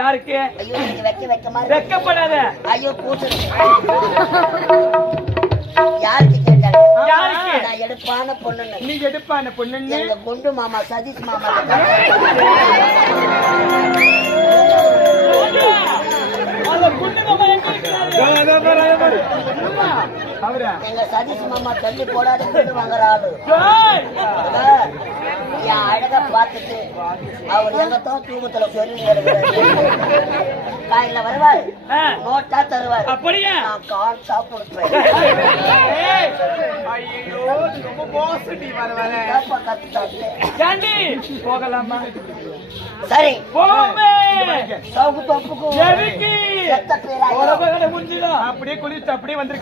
யாருக்கு வெக்கப்படாத ஐயோ கூட்டு யாருக்கு கேட்டாங்க? யாருக்கு? நான் எடுப்பான பொண்ணு. நீ எடுப்பான பொண்ணு? எங்க குண்டு மாமா சதீஷ் மாமா. எங்க சதீஷ் மாமா தள்ளி போடாத வாங்குற ஆளு. என் அழகா பார்த்துட்டு அவர் எங்கத்தான் தூக்கத்துல சொல்லி காயில வருவாரு, நோட்டா தருவாரு. அப்படியா? நான் காசா கொடுப்பேன். போகலாமா? சரி போமே. சவுக்கு தொப்புக்கும் அப்படியே குளிச்சு அப்படியே வந்திருக்கு.